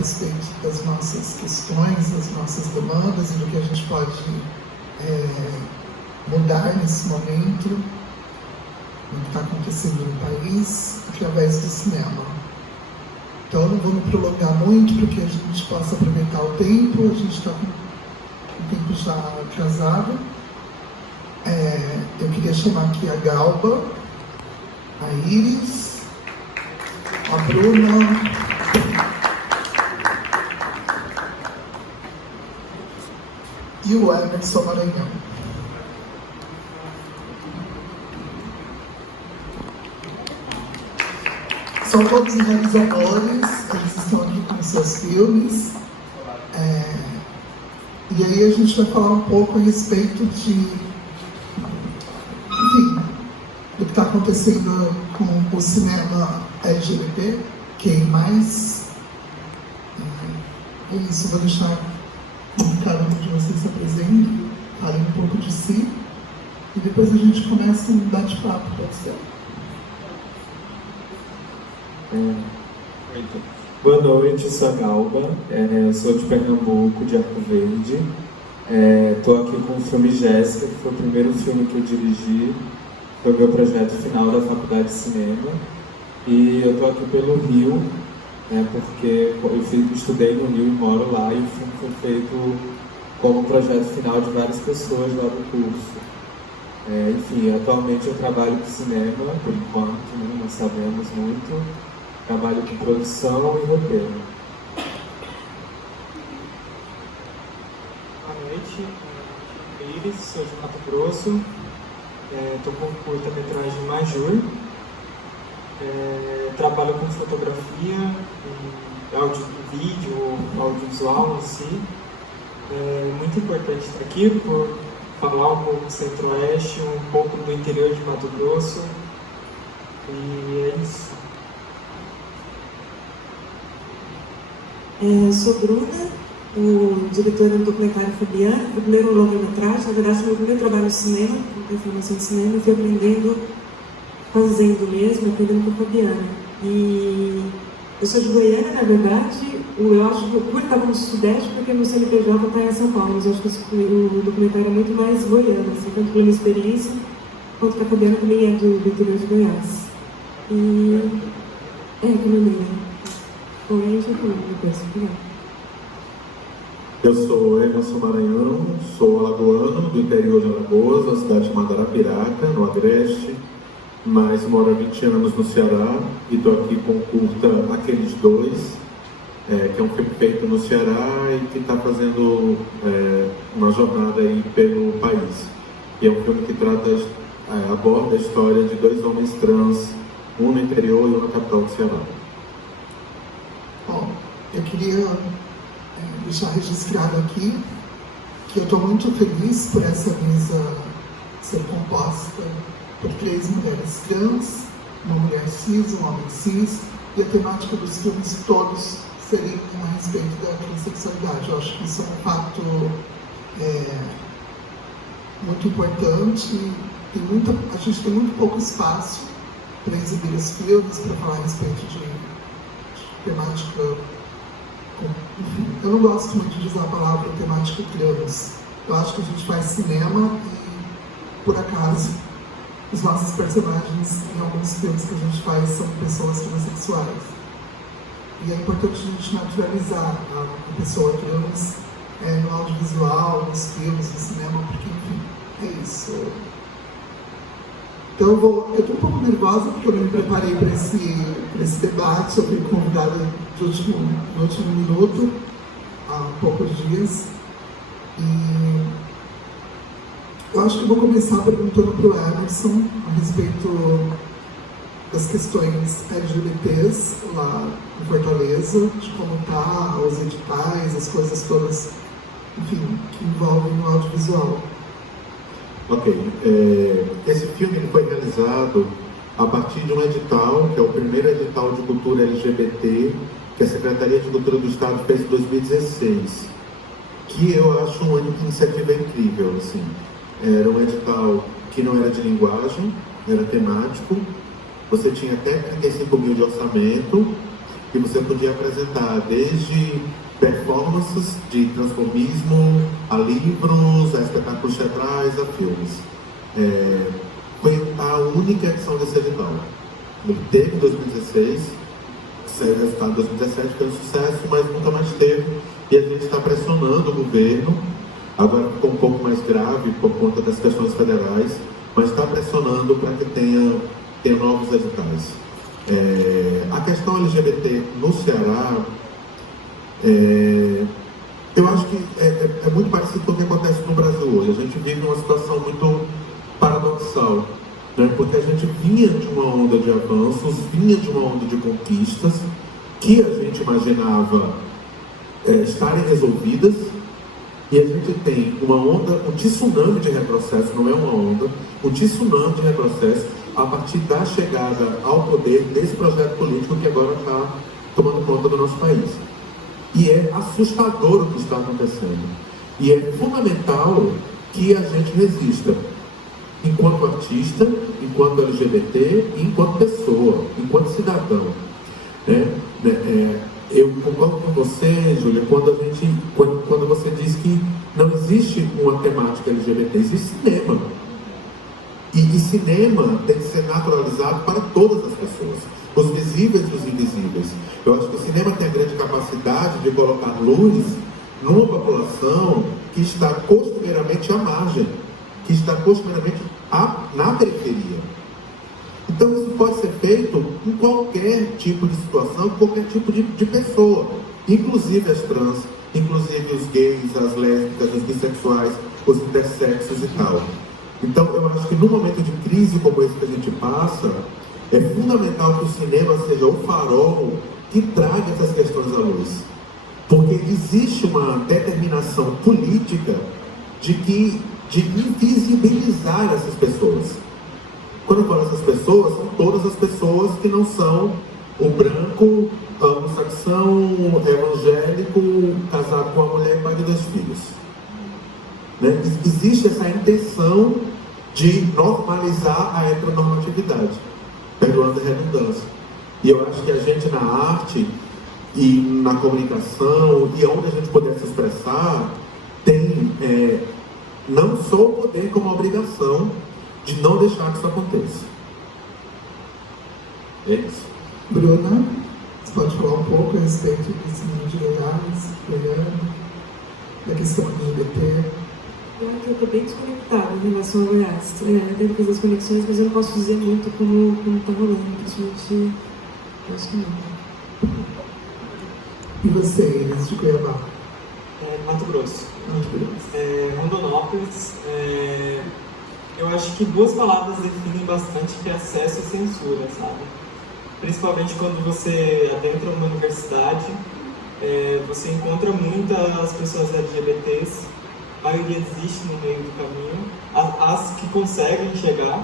respeito das nossas questões, das nossas demandas e do que a gente pode mudar nesse momento, o que está acontecendo no país, através do cinema. Então, não vamos prolongar muito, para que a gente possa aproveitar o tempo. A gente está com o tempo já atrasado. Eu queria chamar aqui a Galba, a Iris, a Bruna, e o Emerson Maranhão. São todos realizadores, eles estão aqui com seus filmes. E aí a gente vai falar um pouco a respeito de, enfim, do que está acontecendo com o cinema LGBT, quem mais. É isso, vou deixar que cada um de vocês se apresente, falem um pouco de si, e depois a gente começa um bate-papo, pode ser? Boa noite, sou a Galba, sou de Pernambuco, de Arco Verde. Estou aqui com o filme Jéssica, que foi o primeiro filme que eu dirigi, foi o meu projeto final da Faculdade de Cinema. E eu estou aqui pelo Rio, porque eu estudei no Rio e moro lá, e o filme foi feito como projeto final de várias pessoas lá do curso. Enfim, atualmente eu trabalho com cinema, por enquanto, não sabemos muito. Trabalho com produção e roteiro. Boa noite, Iris, sou de Mato Grosso. Estou com curta-metragem Majur. Trabalho com fotografia, vídeo, audiovisual em si. Muito importante estar aqui por falar um pouco do Centro-Oeste, um pouco do interior de Mato Grosso. E é isso. Sou Bruna, diretora do documentário Fabiana, o primeiro longa-metragem. Na verdade, meu primeiro trabalho no cinema, com formação de cinema, eu fui aprendendo, fazendo mesmo, aprendendo com a Fabiana. E eu sou de Goiânia, na verdade. Eu acho que eu pude estar no Sudeste porque meu CNPJ está em São Paulo, mas eu acho que o documentário é muito mais goiano, assim, tanto pela minha experiência, quanto que a Fabiana também é do interior de Goiás. E caminhoneira. Eu sou Emerson Maranhão, sou alagoano, do interior de Alagoas, da cidade chamada Arapiraca, no Agreste, mas moro há 20 anos no Ceará e estou aqui com o curta Aqueles Dois, que é um filme feito no Ceará e que está fazendo uma jornada aí pelo país. E é um filme que aborda a história de dois homens trans, um no interior e um na capital do Ceará. Bom, eu queria deixar registrado aqui que eu estou muito feliz por essa mesa ser composta por 3 mulheres trans, uma mulher cis, um homem cis, e a temática dos filmes todos serem a respeito da transexualidade. Eu acho que isso é um fato muito importante. A gente tem muito pouco espaço para exibir os filmes, para falar a respeito de temática, enfim, eu não gosto muito de usar a palavra temática trans. Eu acho que a gente faz cinema e, por acaso, os nossos personagens em alguns filmes que a gente faz são pessoas transexuais. E é importante a gente naturalizar a pessoa trans no audiovisual, nos filmes, no cinema, porque, enfim, é isso. Então eu estou um pouco nervosa porque eu não me preparei para esse debate. Eu fui convidada no último minuto, há poucos dias. E eu acho que eu vou começar perguntando para o Emerson a respeito das questões LGBTs lá em Fortaleza, de como está, os editais, as coisas todas, enfim, que envolvem o audiovisual. Ok, esse filme foi realizado a partir de um edital, que é o primeiro edital de cultura LGBT que a Secretaria de Cultura do Estado fez em 2016, que eu acho uma iniciativa incrível, assim. Era um edital que não era de linguagem, era temático, você tinha até 35 mil de orçamento e você podia apresentar desde performances de transformismo, a livros, a espetáculos teatrais, a filmes. Foi a única edição desse edital. Ele teve em 2016, saiu o resultado em 2017, foi um sucesso, mas nunca mais teve. E a gente está pressionando o governo, agora ficou um pouco mais grave por conta das questões federais, mas está pressionando para que tenha novos editais. A questão LGBT no Ceará, eu acho que é muito parecido com o que acontece no Brasil hoje. A gente vive uma situação muito paradoxal, né? Porque a gente vinha de uma onda de avanços, vinha de uma onda de conquistas que a gente imaginava estarem resolvidas, e a gente tem uma onda, um tsunami de retrocesso, não é uma onda, um tsunami de retrocesso a partir da chegada ao poder desse projeto político que agora está tomando conta do nosso país. E é assustador o que está acontecendo. E é fundamental que a gente resista, enquanto artista, enquanto LGBT, enquanto pessoa, enquanto cidadão. Eu concordo com você, Júlia, quando você diz que não existe uma temática LGBT, existe cinema. E cinema tem que ser naturalizado para todas as pessoas, os visíveis e os invisíveis. Eu acho que o cinema tem a grande capacidade de colocar luz numa população que está costumeiramente à margem, que está costumeiramente na periferia. Então isso pode ser feito em qualquer tipo de situação, qualquer tipo de pessoa, inclusive as trans, inclusive os gays, as lésbicas, os bissexuais, os intersexos e tal. Então eu acho que no momento de crise como esse que a gente passa, é fundamental que o cinema seja o farol que traga essas questões à luz. Porque existe uma determinação política de invisibilizar essas pessoas. Quando eu falo essas pessoas, são todas as pessoas que não são o branco, anglo-saxão, evangélico, casado com uma mulher e pai de 2 filhos. Né? Existe essa intenção de normalizar a heteronormatividade, perdoando a redundância. E eu acho que a gente na arte e na comunicação e onde a gente puder se expressar, tem não só o poder como a obrigação de não deixar que isso aconteça. É isso. Bruna, você pode falar um pouco a respeito desse nível de legais, da questão LGBT? Eu acho que eu estou bem desconectada em relação a Goiás. Eu tenho que fazer as conexões, mas eu não posso dizer muito como está rolando, principalmente acho que não. E você, Inês de Cuiabá? Mato Grosso. Mato Grosso. Rondonópolis. Eu acho que 2 palavras definem bastante, que é acesso e censura, sabe? Principalmente quando você adentra uma universidade, você encontra muitas pessoas LGBTs, a maioria existe no meio do caminho, as que conseguem chegar,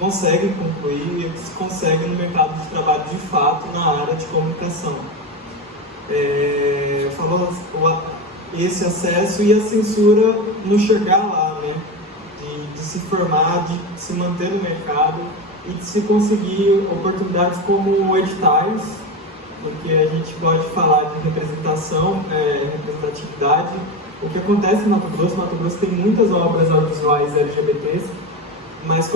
conseguem concluir e que conseguem no mercado de trabalho de fato na área de comunicação. Falou esse acesso e a censura no chegar lá, né? De se formar, de se manter no mercado e de se conseguir oportunidades como editais, porque a gente pode falar de representação, representatividade. O que acontece no Mato Grosso tem muitas obras audiovisuais LGBTs, mas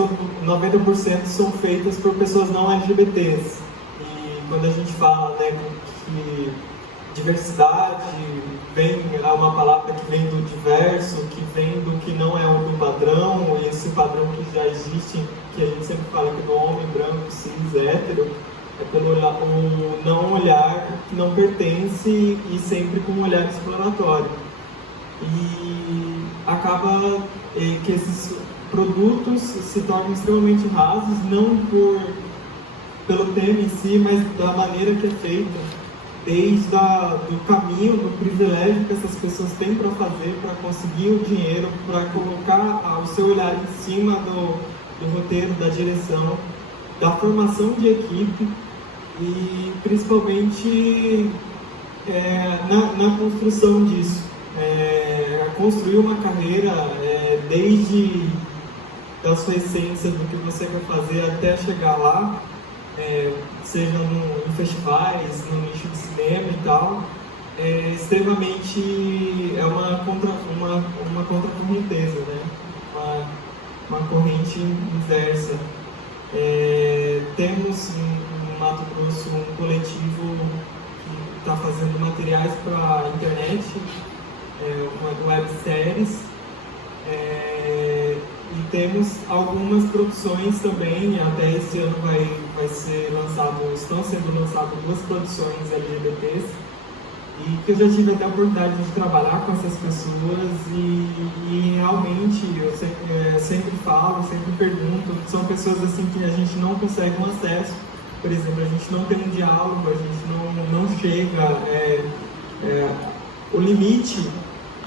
90% são feitas por pessoas não LGBTs. E quando a gente fala, né, que diversidade é uma palavra que vem do diverso, que vem do que não é o padrão, e esse padrão que já existe, que a gente sempre fala que do homem branco, cis, hétero, é pelo não olhar que não pertence e sempre com um olhar exploratório. E acaba que esses produtos se tornam extremamente rasos, não pelo tema em si, mas da maneira que é feita, desde do caminho, do privilégio que essas pessoas têm para fazer, para conseguir o dinheiro, para colocar o seu olhar em cima do roteiro, da direção, da formação de equipe e principalmente na construção disso. Construir uma carreira desde da sua essência, do que você quer fazer até chegar lá, seja em festivais, no nicho de cinema e tal, extremamente uma contracorrenteza, né? Uma corrente inversa. Temos no Mato Grosso um coletivo que está fazendo materiais para a internet, webséries, e temos algumas produções também. Até esse ano estão sendo lançadas 2 produções LGBTs, e que eu já tive até a oportunidade de trabalhar com essas pessoas e realmente eu sempre falo, sempre pergunto, são pessoas assim que a gente não consegue um acesso, por exemplo, a gente não tem um diálogo, a gente não chega, o limite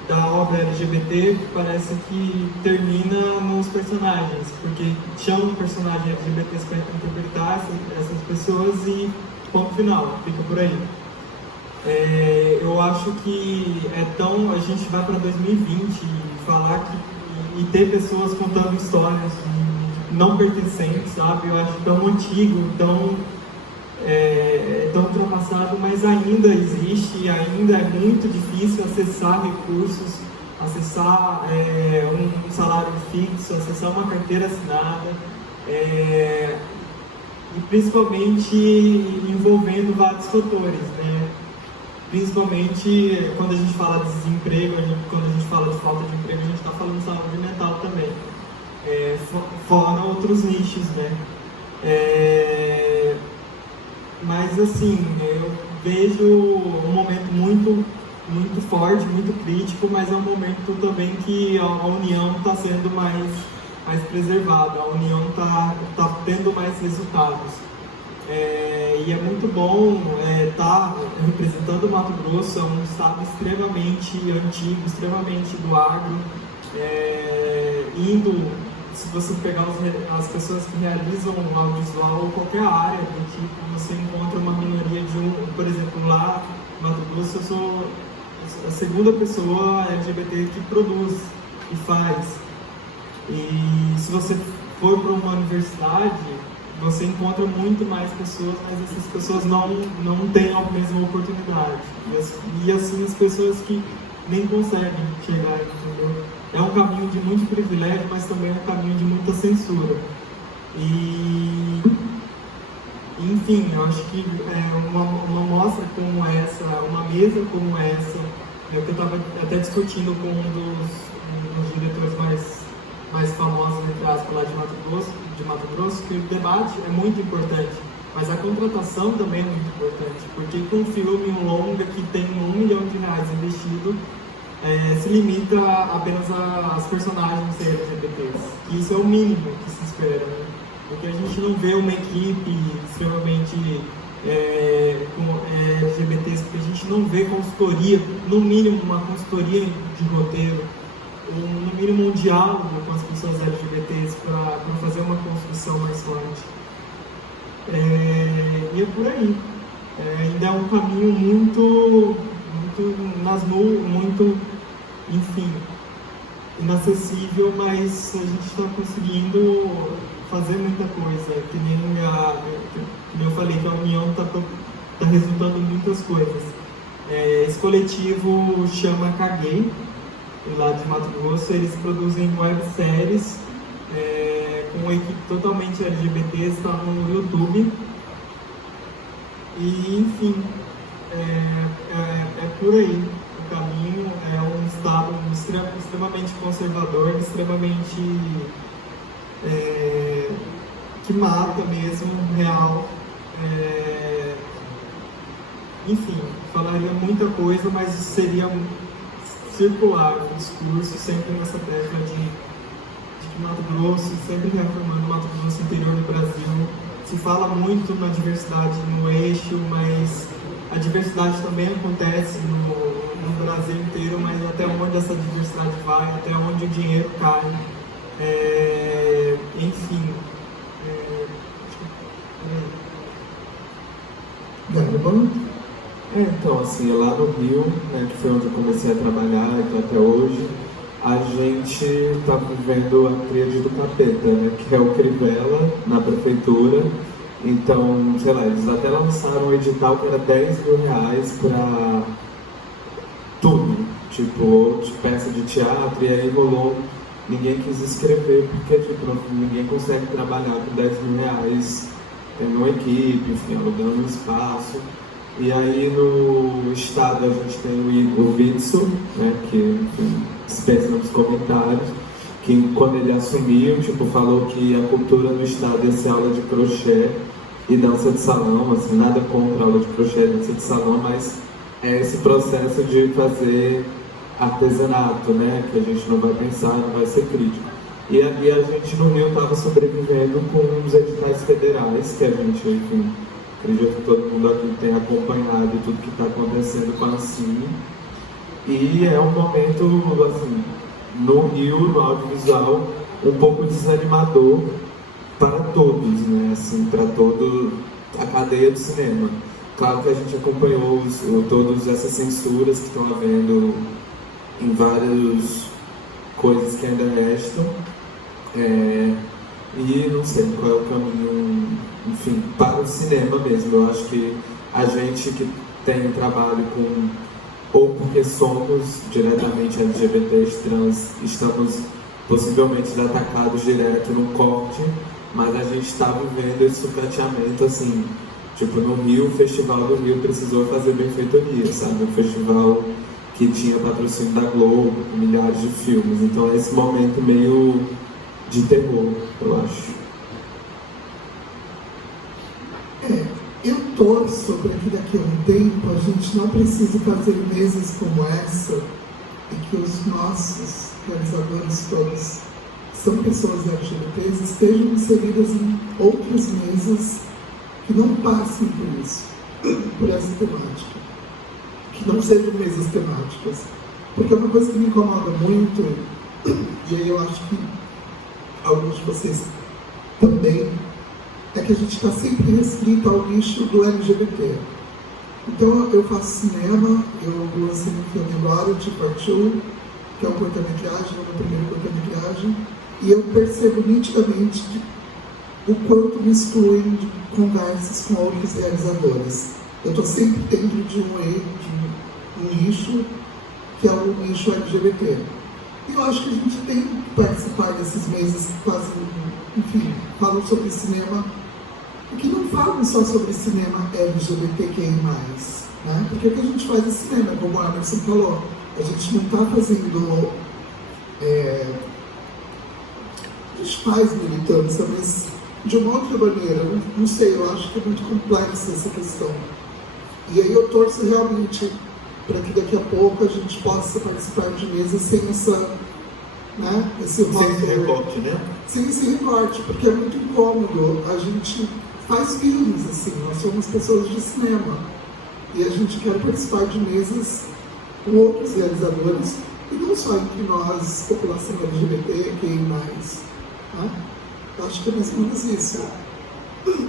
da obra LGBT parece que termina nos personagens, porque chamam personagens LGBTs para interpretar essas pessoas e ponto final, fica por aí. Eu acho que a gente vai para 2020 e falar e ter pessoas contando histórias não pertencentes, sabe? Eu acho tão antigo, tão ultrapassado, mas ainda existe e ainda é muito difícil acessar recursos, acessar um salário fixo, acessar uma carteira assinada, e principalmente envolvendo vários fatores, né? Principalmente quando a gente fala de desemprego, quando a gente fala de falta de emprego, a gente está falando de saúde mental também, fora outros nichos, né? Mas assim, eu vejo um momento muito, muito forte, muito crítico, mas é um momento também que a união está sendo mais preservada, a união está tendo mais resultados. E é muito bom estar representando o Mato Grosso, é um estado extremamente antigo, extremamente do agro, se você pegar as pessoas que realizam audiovisual ou qualquer área do tipo, você encontra uma minoria por exemplo, lá no Mato Grosso eu sou a segunda pessoa LGBT que produz e faz. E se você for para uma universidade, você encontra muito mais pessoas, mas essas pessoas não têm a mesma oportunidade. E assim, as pessoas que nem conseguem chegar, entendeu? É um caminho de muito privilégio, mas também é um caminho de muita censura. E, enfim, eu acho que uma mostra como essa, uma mesa como essa, que eu estava até discutindo com um dos diretores mais famosos, entre aspas, lá de Mato Grosso, que o debate é muito importante, mas a contratação também é muito importante, porque com um filme, um longa que tem R$1 milhão investido, se limita apenas às personagens LGBTs, que isso é o mínimo que se espera, né? Porque a gente não vê uma equipe extremamente com LGBTs, porque a gente não vê consultoria, no mínimo uma consultoria de roteiro, ou no mínimo um diálogo com as pessoas LGBTs para fazer uma construção mais forte. E é por aí. Ainda é um caminho muito enfim, inacessível, mas a gente está conseguindo fazer muita coisa, que nem eu falei, que a união está resultando em muitas coisas. Esse coletivo chama Caguei, lá de Mato Grosso, eles produzem webséries com uma equipe totalmente LGBT, está no YouTube. E, enfim, é por aí. O caminho é um estado extremamente conservador, extremamente que mata mesmo, real. Enfim, falaria muita coisa, mas seria circular o discurso sempre nessa tecla de que Mato Grosso, sempre reafirmando Mato Grosso, interior do Brasil. Se fala muito na diversidade no eixo, mas a diversidade também acontece no Brasil inteiro, mas até onde essa diversidade vai, até onde o dinheiro cai, enfim. Então, assim, lá no Rio, né, que foi onde eu comecei a trabalhar e até hoje, a gente está vivendo a tríade do capeta, né, que é o Crivella na prefeitura, Então, sei lá, eles até lançaram um edital que era R$10.000 para tudo, tipo, de peça de teatro, e aí rolou, ninguém quis escrever, porque tipo, ninguém consegue trabalhar com R$10.000 numa equipe, enfim, alugando um espaço. E aí no estado a gente tem o Igor Witzel, né, que enfim, dispensa nos comentários, que quando ele assumiu, tipo, falou que a cultura no estado ia ser aula de crochê e dança de salão, assim, nada contra a aula de crochê e dança de salão, mas é esse processo de fazer artesanato, né, que a gente não vai pensar, não vai ser crítico. E a gente no Rio estava sobrevivendo com os editais federais, que a gente, enfim, acredito que todo mundo aqui tem acompanhado tudo que está acontecendo com a Cine. E é um momento, assim, no Rio, no audiovisual, um pouco desanimador para todos, né, assim, para toda a cadeia do cinema. Claro que a gente acompanhou todas essas censuras que estão havendo em várias coisas que ainda restam. E não sei qual é o caminho, enfim, para o cinema mesmo. Eu acho que a gente que tem trabalho com, ou porque somos diretamente LGBTs trans, estamos possivelmente atacados direto no corte, mas a gente está vivendo esse sucateamento, assim, tipo, no Rio, o Festival do Rio precisou fazer benfeitoria, sabe? Um festival que tinha patrocínio da Globo, com milhares de filmes. Então é esse momento meio de terror, eu acho. Eu torço para que daqui a um tempo a gente não precise fazer mesas como essa e que os nossos realizadores todos são pessoas LGBTs estejam inseridas em outras mesas que não passem por isso, por essa temática, que não sejam mesas temáticas, porque é uma coisa que me incomoda muito, e aí eu acho que alguns de vocês também, é que a gente está sempre restrito ao nicho do LGBT. Então eu faço cinema, eu lancei um filme agora, Tipo Arthur, que é um curta-metragem, o meu primeiro curta-metragem, e eu percebo nitidamente o quanto me excluem de conversas com outros realizadores. Eu estou sempre dentro de um nicho, que é o nicho LGBT. E eu acho que a gente tem que participar dessas mesas que fazem, enfim, falam sobre cinema, e que não falam só sobre cinema LGBTQI+, né? Porque o que a gente faz é cinema, como o Anderson falou. A gente não está fazendo... a gente faz militância, mas de uma outra maneira, não sei, eu acho que é muito complexa essa questão. E aí eu torço realmente para que daqui a pouco a gente possa participar de mesas sem essa, né, esse recorte, né? Sem esse recorte, porque é muito incômodo. A gente faz filmes, assim, nós somos pessoas de cinema e a gente quer participar de mesas com outros realizadores e não só entre nós, população LGBT, QI+. Né? Eu acho que é mais ou menos isso.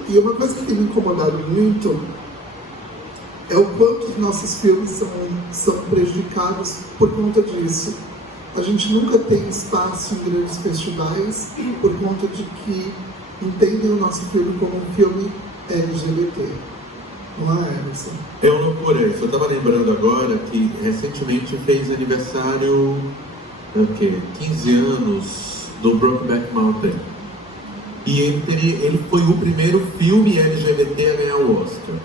E uma coisa que tem me incomodado muito é o quanto os nossos filmes são prejudicados por conta disso. A gente nunca tem espaço em grandes festivais por conta de que entendem o nosso filme como um filme LGBT. Não é, Emerson? É uma loucura isso. Eu estava lembrando agora que recentemente fez aniversário, 15 anos do Brokeback Mountain. E ele foi o primeiro filme LGBT a ganhar o Oscar.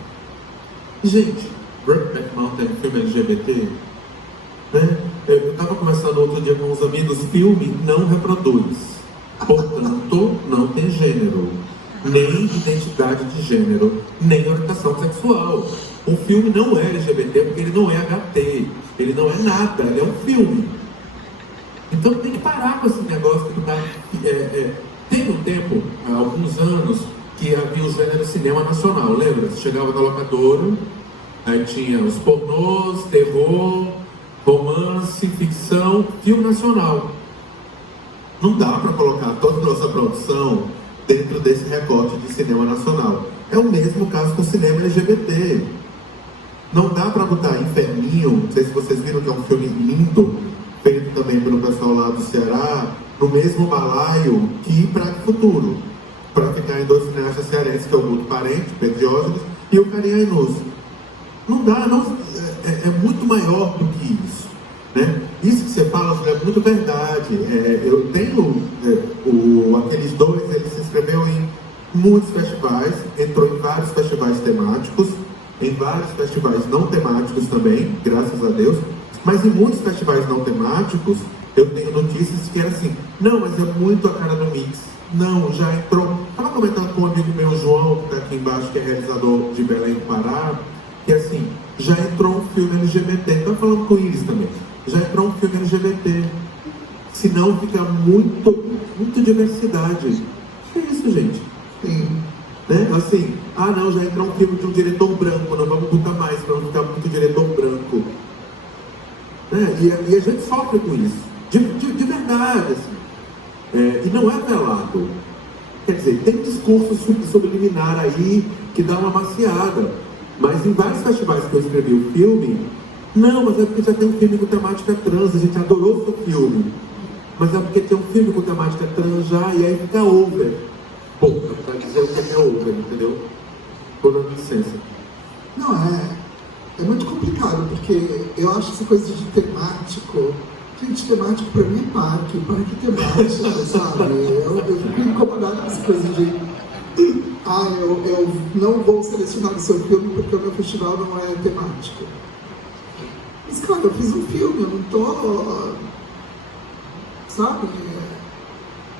Gente, Brokeback Mountain é um filme LGBT? Né? Eu estava conversando outro dia com uns amigos, filme não reproduz. Portanto, não tem gênero, nem identidade de gênero, nem orientação sexual. O filme não é LGBT porque ele não é HT, ele não é nada, ele é um filme. Então tem que parar com esse negócio que tá... Teve um tempo, há alguns anos, que havia o gênero cinema nacional, lembra? Você chegava na locadora, aí tinha os pornôs, terror, romance, ficção, filme nacional. Não dá para colocar toda a nossa produção dentro desse recorte de cinema nacional. É o mesmo caso com o cinema LGBT. Não dá para botar Inferninho, não sei se vocês viram que é um filme lindo, feito também pelo pessoal lá do Ceará, no mesmo balaio que Praga e Futuro. para ficar em 2 cineastas cearenses, que é o Guto Parente, Pedro Diógenes, e o Carinha Inus. Não dá, não, é muito maior do que isso. Né? Isso que você fala, Julia, é muito verdade. Eu tenho aqueles dois, ele se inscreveu em muitos festivais, entrou em vários festivais temáticos, em vários festivais não temáticos também, graças a Deus, mas em muitos festivais não temáticos, eu tenho notícias que é assim, não, mas é muito a cara do mix. Não, já entrou. Estava comentando com um amigo meu, João, que está aqui embaixo, que é realizador de Belém do Pará, que assim, já entrou um filme LGBT. Estava falando com eles também. Já entrou um filme LGBT. Senão fica muito diversidade. É isso, gente. Sim. Né? Assim, não, já entrou um filme de um diretor branco, não vamos botar mais, para não ficar muito diretor branco. Né? E a gente sofre com isso. De verdade, assim. E não é velado. Quer dizer, tem discurso subliminar aí que dá uma maciada. Mas em vários festivais que eu escrevi o filme, não, mas é porque já tem um filme com temática trans, a gente adorou o seu filme. Mas é porque tem um filme com temática trans já, e aí fica over. Pô, pra dizer o que é over, entendeu? Por dando licença. Não, é muito complicado, porque eu acho essa coisa de temático. Gente, temático pra mim é parque temático, sabe? Eu fico incomodado com essa coisa de eu não vou selecionar o seu filme porque o meu festival não é temático. Mas, cara, eu fiz um filme, eu não tô... Sabe?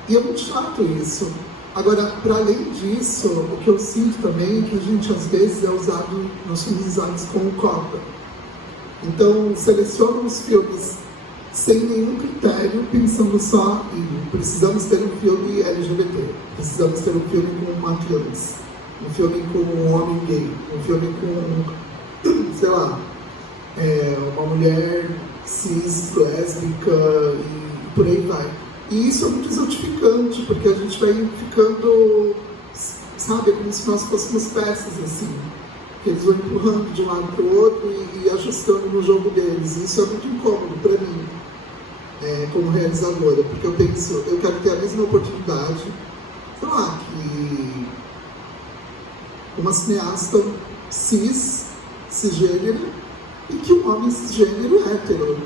E é muito chato isso. Agora, para além disso, o que eu sinto também é que a gente, às vezes, nós somos usados como cota. Então, selecionam os filmes sem nenhum critério, pensando só em precisamos ter um filme LGBT, precisamos ter um filme com uma trans, um filme com um homem gay, um filme com, sei lá, uma mulher cis, lésbica e por aí vai. E isso é muito exotificante, porque a gente vai ficando, sabe, como se nós fôssemos peças, assim, que eles vão empurrando de um lado para o outro e ajustando no jogo deles. E isso é muito incômodo para mim. Como realizadora, porque eu penso, eu quero ter a mesma oportunidade, sei lá, que uma cineasta cisgênero e que um homem cisgênero hétero.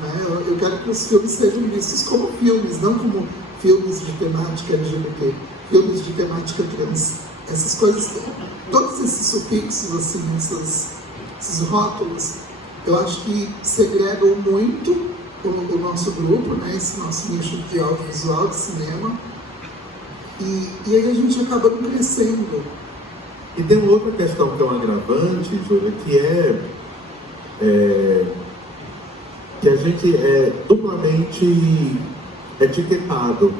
Né? Eu quero que os filmes sejam vistos como filmes, não como filmes de temática LGBT, filmes de temática trans. Essas coisas, todos esses sufixos, assim, esses rótulos, eu acho que segregam muito o nosso grupo, né, esse nosso nicho de audiovisual, de cinema, e aí a gente acaba não crescendo. E tem uma outra questão que é um agravante, Júlia, que a gente é duplamente etiquetado,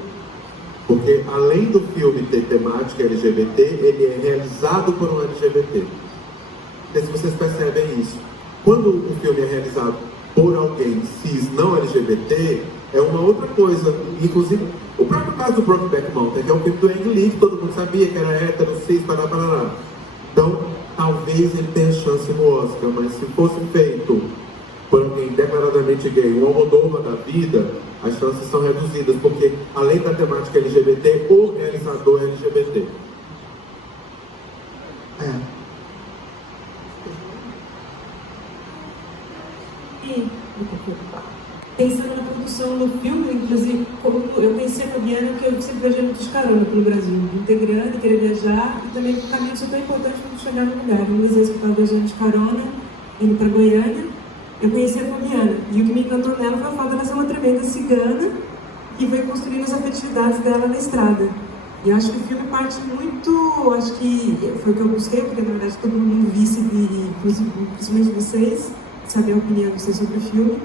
porque além do filme ter temática LGBT, ele é realizado por um LGBT. Não sei se vocês percebem isso. Quando o filme é realizado por alguém cis não LGBT, é uma outra coisa. Inclusive, o próprio caso do Brokeback Mountain, que é um filme do Ang Lee, que todo mundo sabia que era hétero, cis, parará. Então, talvez ele tenha chance no Oscar, mas se fosse feito por alguém declaradamente gay, um Almodóvar da vida, as chances são reduzidas, porque além da temática LGBT, o realizador é LGBT. E, pensando na produção do filme, inclusive, como eu conheci a Fabiana, que eu sempre viajei muito de carona pelo Brasil, integrando, querer viajar, e também um caminho super importante para chegar no lugar. Uma vez que eu estava viajando de carona, indo para Goiânia, eu conheci a Fabiana, e o que me encantou nela foi o fato dela ser uma tremenda cigana e veio construindo as afetividades dela na estrada. E eu acho que o filme parte muito, acho que foi o que eu busquei, porque na verdade todo mundo visse, principalmente vocês, saber a opinião de vocês sobre o filme.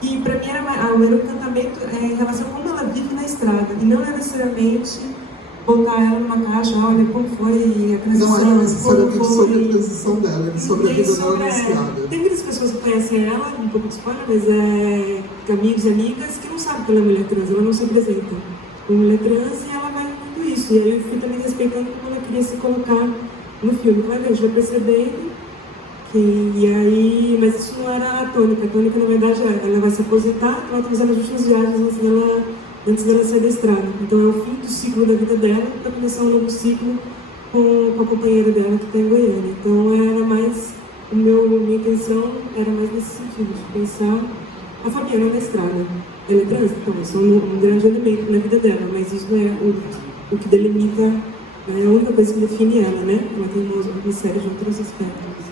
E para mim o meu encantamento é em relação a como ela vive na estrada, e não é necessariamente botar ela numa caixa, olha como foi a transição. Não é necessariamente sobre a transição dela, é sobre a vida dela na estrada. Tem muitas pessoas que conhecem ela, um pouco de spoiler, mas amigos e amigas que não sabem que ela é mulher trans, ela não se apresenta como mulher trans e ela vai muito isso. E aí eu fui também respeitando como ela queria se colocar no filme. Claro, a gente vai percebendo e aí, mas isso não era a tônica. A tônica, na verdade, ela vai se aposentar, ela está fazendo as últimas viagens assim, antes dela sair da estrada. Então é o fim do ciclo da vida dela para começar um novo ciclo com a companheira dela que está em Goiânia. Então era mais, minha intenção era mais nesse sentido, de pensar a Fabiana na estrada. Ela é trans, então isso é um grande elemento na vida dela, mas isso não é o que delimita, é a única coisa que define ela, né? Ela tem uma série de outros aspectos.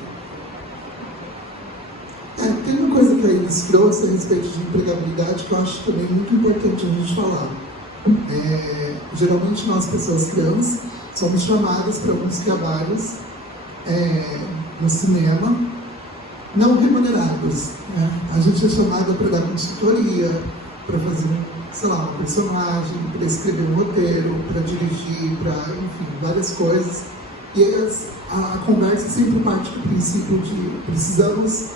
Tem uma coisa que a Iris trouxe a respeito de empregabilidade que eu acho também muito importante a gente falar. Geralmente nós, pessoas trans, somos chamadas para alguns trabalhos no cinema, não remunerados. Né? A gente é chamada para dar consultoria, para fazer, sei lá, um personagem, para escrever um roteiro, para dirigir, para, enfim, várias coisas. E a conversa sempre parte do princípio de precisamos,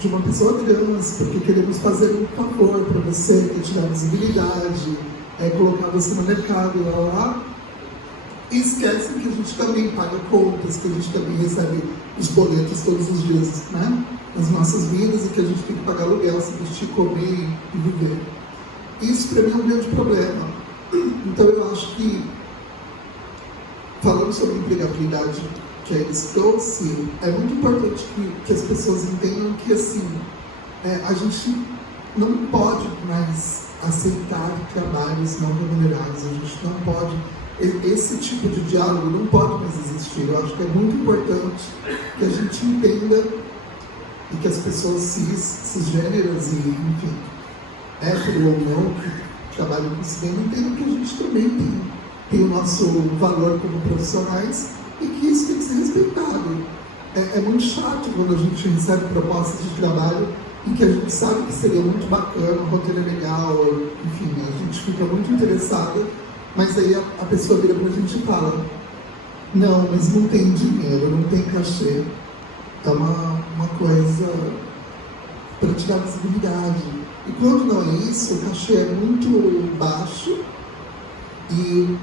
de uma pessoa trans, porque queremos fazer um favor para você, que te dá visibilidade, colocar você no mercado, e esquecem que a gente também paga contas, que a gente também recebe os boletos todos os dias, né? Nas nossas vidas, e que a gente tem que pagar aluguel, se vestir, comer e viver. Isso para mim é um grande problema. Então eu acho que, falando sobre empregabilidade que a Iris trouxe, é muito importante que as pessoas entendam que, assim, a gente não pode mais aceitar trabalhos não remunerados, a gente não pode, esse tipo de diálogo não pode mais existir. Eu acho que é muito importante que a gente entenda e que as pessoas cisgêneras e, enfim, hétero ou não, que trabalham com cinema, entendam que a gente também tem o nosso valor como profissionais e que isso tem que ser respeitado. É muito chato quando a gente recebe propostas de trabalho e que a gente sabe que seria muito bacana, o roteiro é legal, enfim, a gente fica muito interessado, mas aí a pessoa vira pra gente e fala: não, mas não tem dinheiro, não tem cachê. É uma coisa para te dar visibilidade. E quando não é isso, o cachê é muito baixo e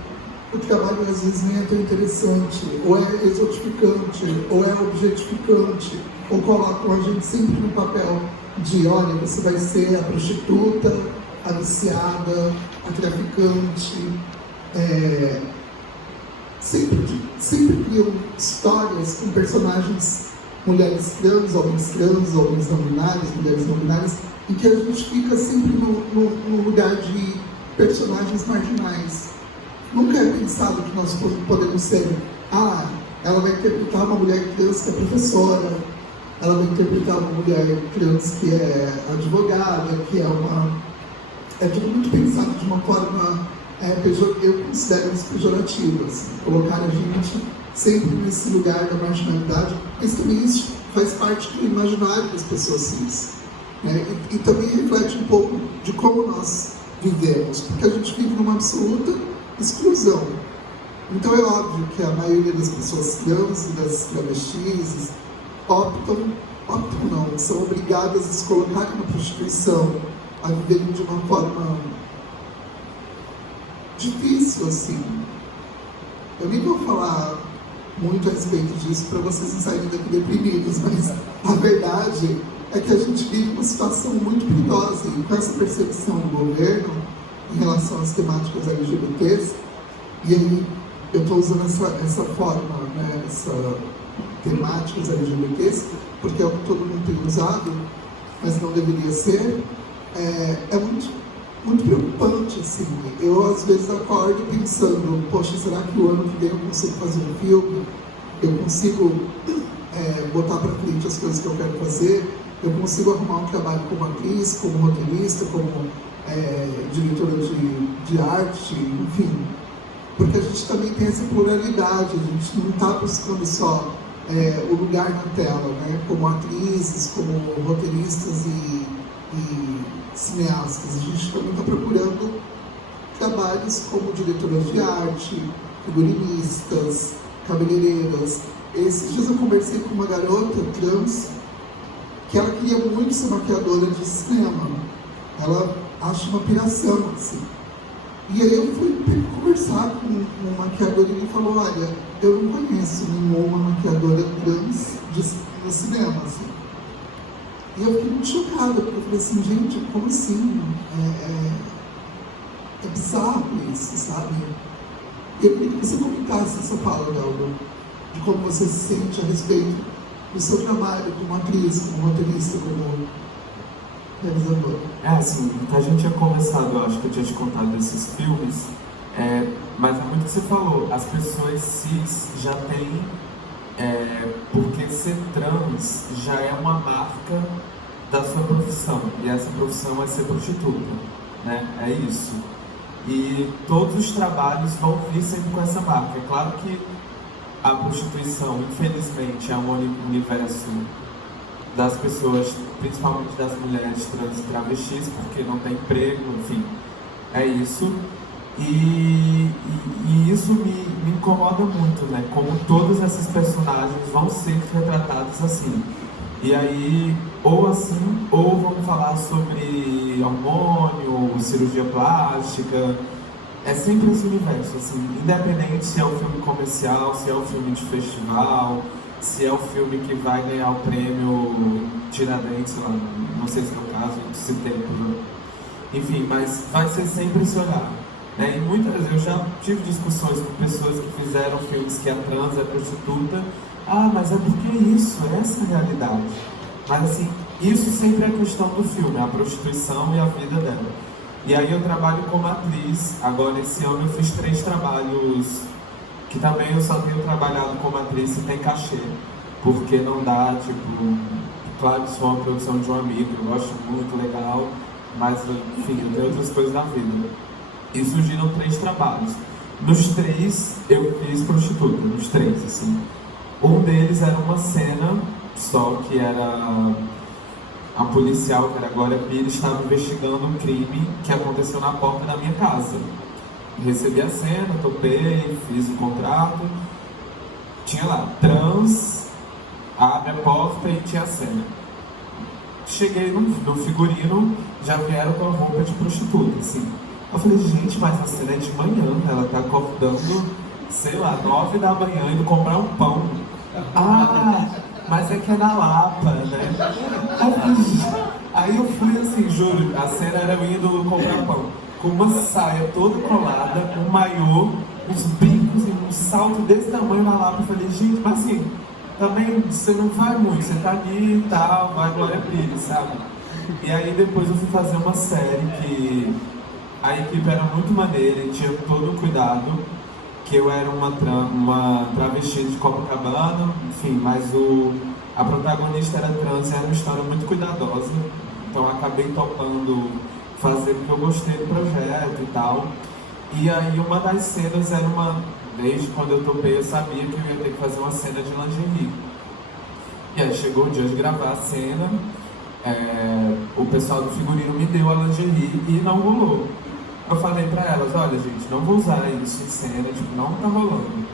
o trabalho às vezes nem é tão interessante, ou é exotificante, ou é objetificante, ou colocam a gente sempre no papel de: olha, você vai ser a prostituta, a viciada, a traficante. Sempre criam histórias com personagens, mulheres trans, homens não binários, mulheres não binárias, em que a gente fica sempre no lugar de personagens marginais. Nunca é pensado que nós podemos ser: ela vai interpretar uma mulher trans que é professora, ela vai interpretar uma mulher trans que é advogada, que é tudo muito pensado de uma forma, eu considero isso pejorativo, assim, colocar a gente sempre nesse lugar da marginalidade, mas também isso faz parte do imaginário das pessoas cis, né? E também reflete um pouco de como nós vivemos, porque a gente vive numa absoluta exclusão. Então é óbvio que a maioria das pessoas trans e das travestis são obrigadas a se colocarem na prostituição, a viverem de uma forma difícil, assim. Eu nem vou falar muito a respeito disso para vocês não saírem daqui deprimidos, mas a verdade é que a gente vive uma situação muito perigosa, e com essa percepção do governo em relação às temáticas LGBTs, e aí eu estou usando essa forma, né, essa temáticas LGBTs, porque é o que todo mundo tem usado, mas não deveria ser, é muito preocupante, assim. Eu às vezes acordo pensando: poxa, será que o ano que vem eu consigo fazer um filme? Eu consigo botar para frente as coisas que eu quero fazer? Eu consigo arrumar um trabalho como atriz, como roteirista, como diretora de arte, enfim. Porque a gente também tem essa pluralidade, a gente não está buscando só o lugar na tela, né? Como atrizes, como roteiristas e cineastas. A gente também está procurando trabalhos como diretoras de arte, figurinistas, cabeleireiras. Esses dias eu conversei com uma garota trans que ela queria muito ser maquiadora de cinema. Ela acha uma piração, assim. E aí eu fui conversar com um maquiador e ele falou: olha, eu não conheço nenhuma maquiadora trans no cinema, assim. E eu fiquei muito chocada, porque eu falei assim: gente, como assim? É bizarro isso, sabe? Eu queria que você comentasse essa fala, Dalva, de como você se sente a respeito do seu trabalho como atriz, como roteirista, como realizador. Assim, a gente tinha conversado, eu acho que eu tinha te contado desses filmes, mas é muito o que você falou, as pessoas cis já têm, porque ser trans já é uma marca da sua profissão, e essa profissão é ser prostituta, né? É isso. E todos os trabalhos vão vir sempre com essa marca. É claro que a prostituição, infelizmente, é um universo das pessoas, principalmente das mulheres trans e travestis, porque não tem emprego, enfim, é isso. E isso me incomoda muito, né? Como todas essas personagens vão ser retratadas assim. E aí, ou assim, ou vamos falar sobre hormônio, cirurgia plástica. É sempre esse universo, assim, independente se é um filme comercial, se é um filme de festival, se é o filme que vai ganhar o prêmio Tiradentes, lá, não sei se é o caso, se tem, enfim, mas vai ser sempre esse olhar. Né? E muitas vezes eu já tive discussões com pessoas que fizeram filmes que a trans é prostituta. Ah, mas é porque isso, essa é a realidade. Mas assim, isso sempre é a questão do filme, a prostituição e a vida dela. E aí eu trabalho como atriz, agora esse ano eu fiz 3 trabalhos que também eu só tenho trabalhado como atriz e tem cachê, porque não dá, tipo, claro que isso é uma produção de um amigo, eu gosto muito, legal, mas enfim, eu tenho outras coisas na vida. E surgiram 3 trabalhos. Nos 3 eu fiz prostituta, nos 3, assim. Um deles era uma cena só que era a policial, que era a Glória Pires, estava investigando um crime que aconteceu na porta da minha casa. Recebi a cena, topei, fiz o contrato, tinha lá, trans, abre a porta e tinha a cena. Cheguei no figurino, já vieram com a roupa de prostituta, assim. Eu falei, gente, mas a cena é de manhã, ela tá acordando, sei lá, 9 da manhã, indo comprar um pão. Ah, mas é que é na Lapa, né? Aí eu fui assim, juro, a cena era eu indo comprar pão, com uma saia toda colada, um maiô, uns brincos e um salto desse tamanho na Lapa. Eu falei, gente, mas assim, também você não vai muito, você tá ali e tal, vai Glória Pires, sabe? E aí depois eu fui fazer uma série que a equipe era muito maneira e tinha todo o cuidado, que eu era uma travesti de Copacabana, enfim, mas a protagonista era trans e era uma história muito cuidadosa, então eu acabei topando fazer porque eu gostei do projeto e tal. E aí uma das cenas era desde quando eu topei eu sabia que eu ia ter que fazer uma cena de lingerie. E aí chegou o dia de gravar a cena, o pessoal do figurino me deu a lingerie e não rolou. Eu falei pra elas, olha gente, não vou usar isso em cena, tipo, não tá rolando.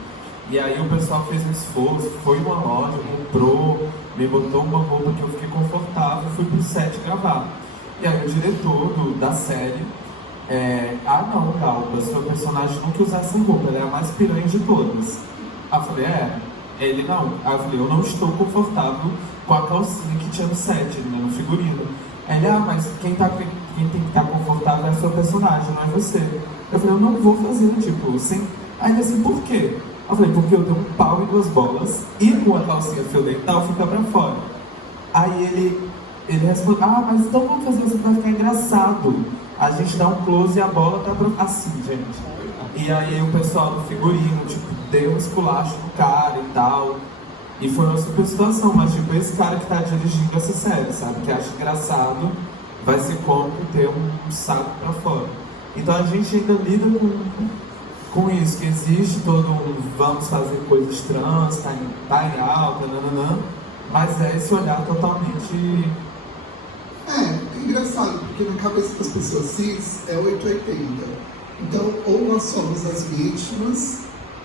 E aí o pessoal fez um esforço, foi numa loja, comprou, me botou uma roupa que eu fiquei confortável, fui pro set gravar. E aí o diretor da série, não, Galba, sua personagem nunca usar essa roupa, ela é a mais piranha de todas. Aí eu falei, ele não. Aí eu falei, eu não estou confortável com a calcinha que tinha no set, né, no figurino. Ele, mas quem tem que estar confortável é a sua personagem, não é você. Eu falei, eu não vou fazer, tipo, sem... Ainda assim, por quê? Eu falei, porque eu dei um pau e 2 bolas e com a calcinha fio dental fica pra fora. Aí ele respondeu, mas então vamos fazer assim, vai ficar engraçado. A gente dá um close e a bola tá assim, gente. E aí o pessoal do figurino, tipo, deu um esculacho no cara e tal. E foi uma super situação, mas tipo, esse cara que tá dirigindo essa série, sabe? Que acha engraçado, vai ser cômico ter um saco pra fora. Então a gente ainda lida com isso, que existe todo vamos fazer coisas trans, tá em alta, nananã, mas é esse olhar totalmente... É engraçado, porque na cabeça das pessoas cis é 880. Então, ou nós somos as vítimas,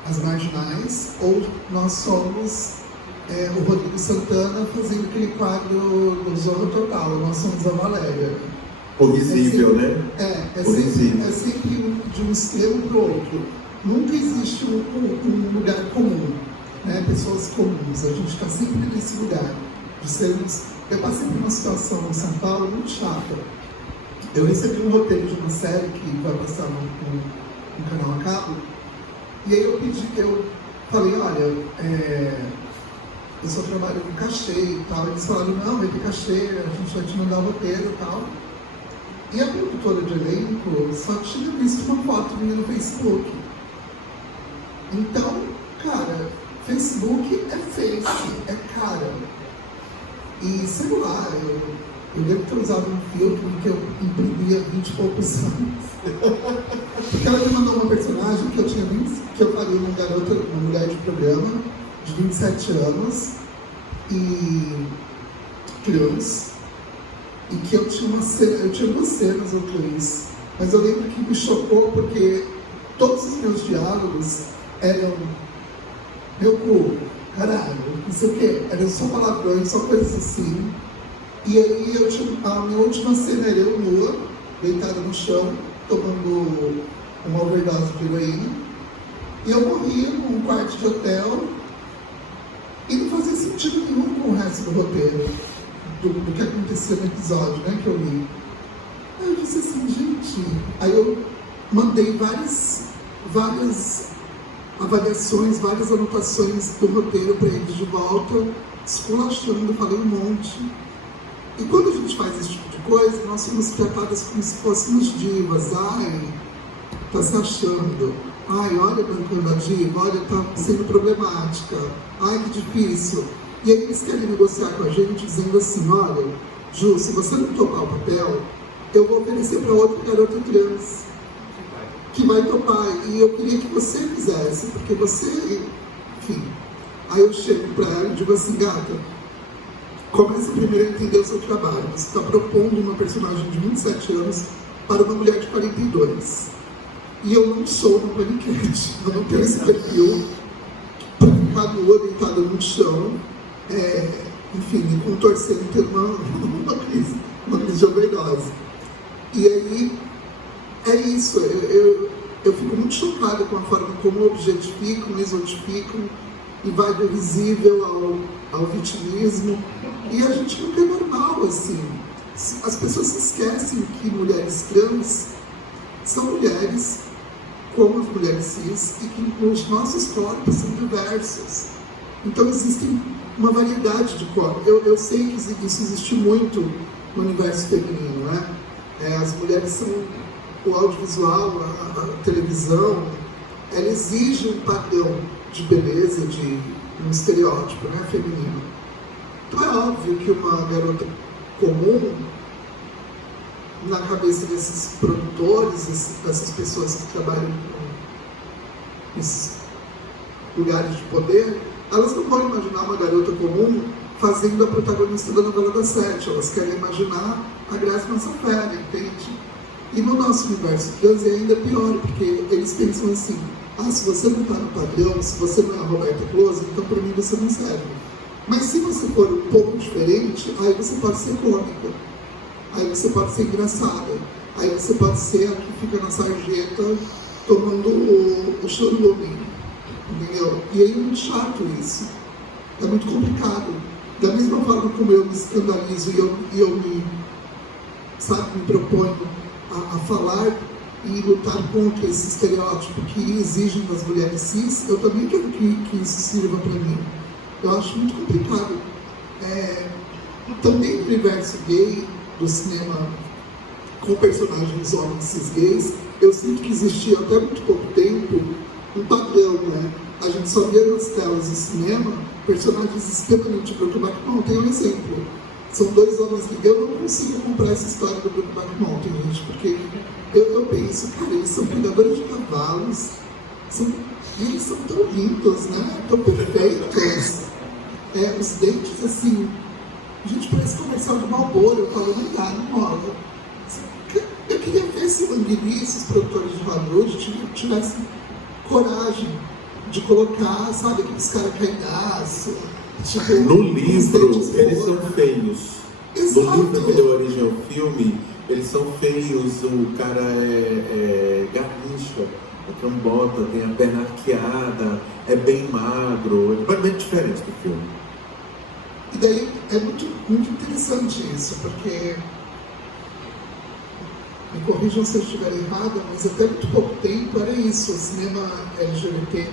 as marginais, ou nós somos o Rodrigo Santana fazendo aquele quadro do Zorro Total, nós somos a Valéria. Horrível, né? É sempre de um extremo para o outro. Nunca existe um lugar comum, né? Pessoas comuns. A gente está sempre nesse lugar de sermos... Eu passei por uma situação em São Paulo muito chata. eu recebi um roteiro de uma série que vai passar no canal a cabo, e aí eu falei, olha, eu só trabalho com cachê e tal. Eles falaram, não, vai ter cachê, a gente vai te mandar o roteiro e tal. E a produtora de elenco só tinha visto uma foto minha no Facebook. Então, cara, Facebook é fake, é cara. E celular, eu lembro que eu usava um filtro que eu imprimia 20 e poucos anos. Porque ela me mandou uma personagem que eu faria uma mulher de programa de 27 anos e trans, e que eu tinha duas cenas ou três, mas eu lembro que me chocou porque todos os meus diálogos eram meu cu, caralho, não sei o que, eram só palavrões, só coisas assim. E aí a minha última cena era eu nua, deitada no chão, tomando uma overdose de heroína, e eu morria num quarto de hotel. E não fazia sentido nenhum com o resto do roteiro, do que acontecia no episódio, né, que eu li. Aí eu disse assim, gente... Aí eu mandei várias avaliações, várias anotações do roteiro para eles de volta, esculachando, falei um monte. E quando a gente faz esse tipo de coisa, nós somos tratadas como se fôssemos divas. Ai, tá se achando. Ai, olha, bancando a diva, olha, tá sendo problemática. Ai, que difícil. E aí eles querem negociar com a gente dizendo assim, olha, Ju, se você não topar o papel, eu vou oferecer para outra garota trans que vai topar. E eu queria que você fizesse, porque você, enfim. Aí eu chego para ela e digo assim, gata, comece primeiro a entender o seu trabalho. Você está propondo uma personagem de 27 anos para uma mulher de 42. E eu não sou uma paniquete, eu não tenho esse perfil para ficar nua, deitada no chão, enfim, me contorcendo, tendo uma crise de overdose. E aí, é isso, eu fico muito chocada com a forma como objetificam, exotificam, e vai do risível ao vitimismo, e a gente nunca é normal, assim. As pessoas se esquecem que mulheres trans são mulheres como as mulheres cis, e que os nossos corpos são diversos. Então existem uma variedade de corpos. Eu sei que isso existe muito no universo feminino, né? As mulheres são o audiovisual, a televisão, ela exige um padrão de beleza, de um estereótipo, né, feminino. Então é óbvio que uma garota comum, na cabeça desses produtores, dessas pessoas que trabalham com esses lugares de poder, elas não podem imaginar uma garota comum fazendo a protagonista da novela das 7. Elas querem imaginar a Graça Massafera, entende? E no nosso universo trans é ainda pior, porque eles pensam assim, se você não está no padrão, se você não é a Roberta Close, então para mim você não serve. Mas se você for um pouco diferente, aí você pode ser cômica. Aí você pode ser engraçada. Aí você pode ser a que fica na sarjeta tomando o chorume. Entendeu? E aí é muito chato isso. É muito complicado. Da mesma forma como eu me escandalizo e eu me proponho a falar e lutar contra esse estereótipo que exigem das mulheres cis, eu também quero que isso sirva para mim. Eu acho muito complicado. Também no universo gay, do cinema com personagens homens cis gays, eu sinto que existia até muito pouco tempo um padrão, né? A gente só via nas telas de cinema personagens extremamente Brokeback Mountain. Um exemplo, são dois homens que eu não consigo comprar essa história do Brokeback Mountain, gente, porque eu penso, cara, eles são cuidadores de cavalos, e eles são tão lindos, né? Tão perfeitos. Os dentes, assim, gente, parece comercial de Marlboro. Eu falo, não dá, não rola. Eu queria ver se o Anguiri, esses produtores de Hollywood, tivessem coragem de colocar, sabe, aqueles caras caidaços. Tipo, no livro, eles são feios. Exato. No livro que deu origem ao filme, eles são feios. O cara é garrincha, é cambota, tem a perna arqueada, é bem magro, é completamente diferente do filme. E daí é muito, muito interessante isso, porque me corrijam se eu estiver errada, mas até muito pouco tempo era isso, o cinema LGBT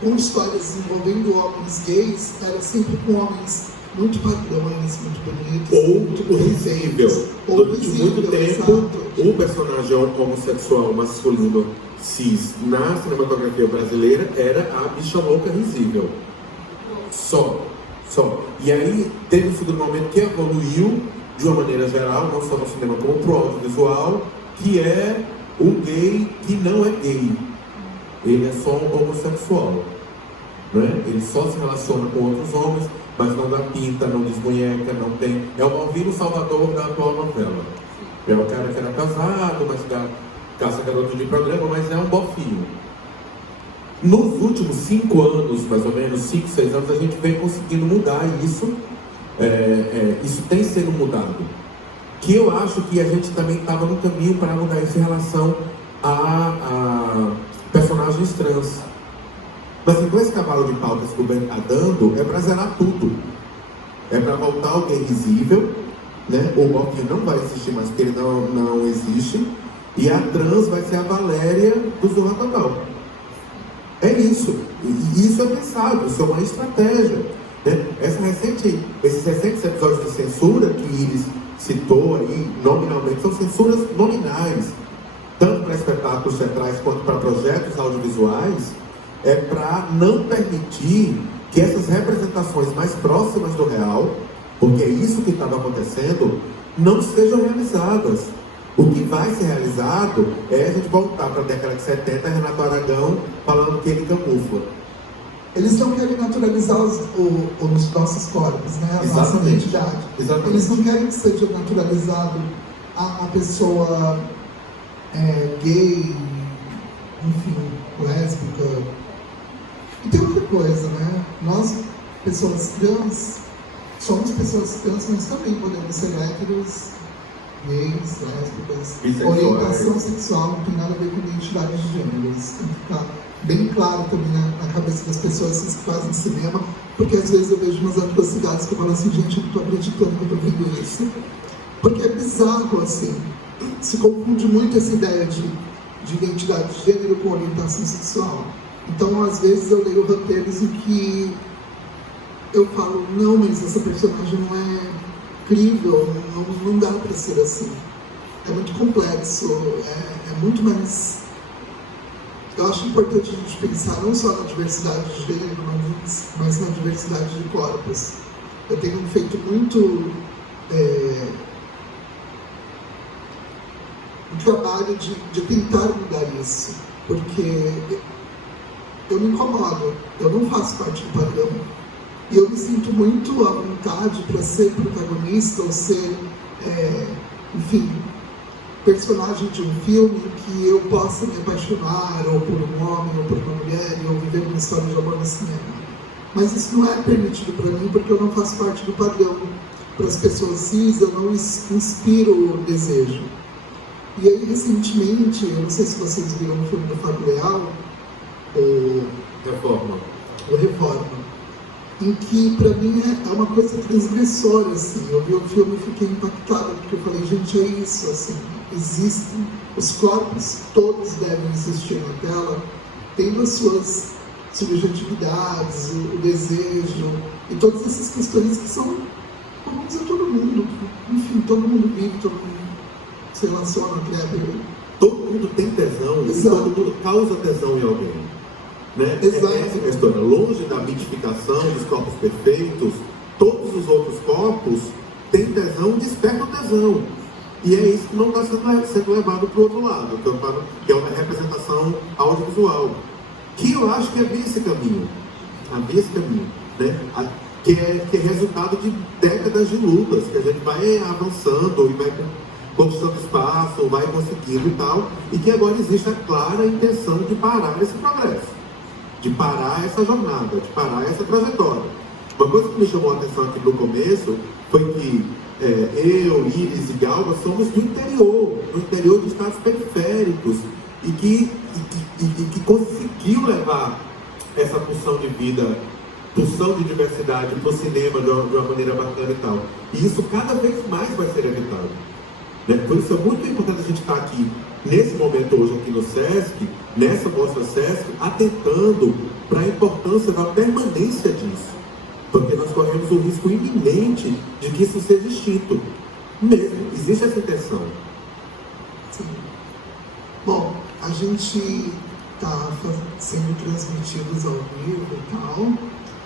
com histórias envolvendo homens gays, era sempre com homens muito padrões, muito bonitos, Ou muito risível. Durante muito tempo, o personagem homossexual masculino cis na cinematografia brasileira era a bicha louca risível. Só. E aí teve um segundo momento que evoluiu de uma maneira geral, não só no cinema como pro audiovisual, que é o gay que não é gay. Ele é só um homossexual, né? Ele só se relaciona com outros homens, mas não dá pinta, não desmunheca, não tem... É o Malvino Salvador da atual novela. É o cara que era casado, mas caça garoto de programa, mas é um bofinho. Nos últimos 5 anos, mais ou menos, 5, 6 anos, a gente vem conseguindo mudar isso. Isso tem sido mudado. Que eu acho que a gente também estava no caminho para mudar isso em relação a personagens trans. Mas com esse cavalo de pau que esse governo está dando, é para zerar tudo. É para voltar o gay risível, né? O boquinho não vai existir mais, porque ele não existe. E a trans vai ser a Valéria do Zorra Total. É isso. E isso é pensado, isso é uma estratégia. Né? Esses recentes episódios de censura que Iris citou aí, nominalmente, são censuras nominais. Tanto para espetáculos teatrais quanto para projetos audiovisuais, é para não permitir que essas representações mais próximas do real, porque é isso que estava acontecendo, não sejam realizadas. O que vai ser realizado é a gente voltar para a década de 70, Renato Aragão falando que ele camufla. Eles não querem naturalizar os nossos corpos, né? A nossa identidade. Exatamente. Eles não querem que seja naturalizado a pessoa gay, enfim, lésbica. E tem outra coisa, né? Nós, pessoas trans, somos pessoas trans, mas também podemos ser héteros, gays, lésbicas. Bissexuais. Orientação sexual não tem nada a ver com identidade de gênero. Isso tem que ficar bem claro também na cabeça das pessoas que fazem cinema, porque às vezes eu vejo umas atrocidades que eu falo assim, gente, eu não tô acreditando que eu tô vendo isso. Porque é bizarro, assim. Se confunde muito essa ideia de identidade de gênero com orientação sexual. Então, às vezes, eu leio roteiros em que eu falo, não, mas essa personagem não é crível, não dá para ser assim. É muito complexo, é muito mais... Eu acho importante a gente pensar não só na diversidade de gênero, mas na diversidade de corpos. Eu tenho feito muito um trabalho de tentar mudar isso, porque eu me incomodo, eu não faço parte do padrão. E eu me sinto muito à vontade para ser protagonista ou ser, enfim, personagem de um filme que eu possa me apaixonar ou por um homem ou por uma mulher ou viver uma história de amor no cinema. Mas isso não é permitido para mim porque eu não faço parte do padrão. Para as pessoas cis, eu não inspiro o desejo. E aí, recentemente, eu não sei se vocês viram o filme do Fábio Leal, o Reforma, em que, para mim, é uma coisa transgressora, assim. Eu vi o filme e fiquei impactada, porque eu falei, gente, é isso, assim. Existem, os corpos todos devem existir na tela, tendo as suas subjetividades, o desejo, e todas essas questões que são comuns a todo mundo. Enfim, todo mundo vive, todo mundo se relaciona, todo mundo tem tesão. Exato. Todo mundo causa tesão em alguém, né? Exato. Essa é a questão. Longe da mitificação dos corpos perfeitos, todos os outros corpos têm tesão, despertam tesão. E é isso que não está sendo levado para o outro lado, que é uma representação audiovisual, que eu acho que é esse caminho, né? Que é resultado de décadas de lutas, que a gente vai avançando e vai conquistando espaço, vai conseguindo e tal, e que agora existe a clara intenção de parar esse progresso, de parar essa jornada, de parar essa trajetória. Uma coisa que me chamou a atenção aqui no começo foi que eu, Iris e Galva somos do interior de estados periféricos, e que conseguiu levar essa pulsão de vida, pulsão de diversidade para o cinema de uma maneira bacana e tal. E isso cada vez mais vai ser evitado. Né? Por isso é muito importante a gente estar aqui, nesse momento hoje aqui no SESC, nessa mostra SESC, atentando para a importância da permanência disso. Porque nós corremos o risco iminente de que isso seja extinto. Mesmo, existe essa intenção. Sim. Bom, a gente está sendo transmitidos ao vivo e tal,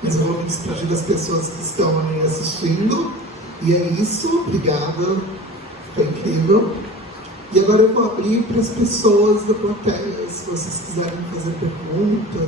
mas eu vou me despedir das pessoas que estão aí assistindo. E é isso, obrigada, foi incrível. E agora eu vou abrir para as pessoas da plateia, se vocês quiserem fazer perguntas.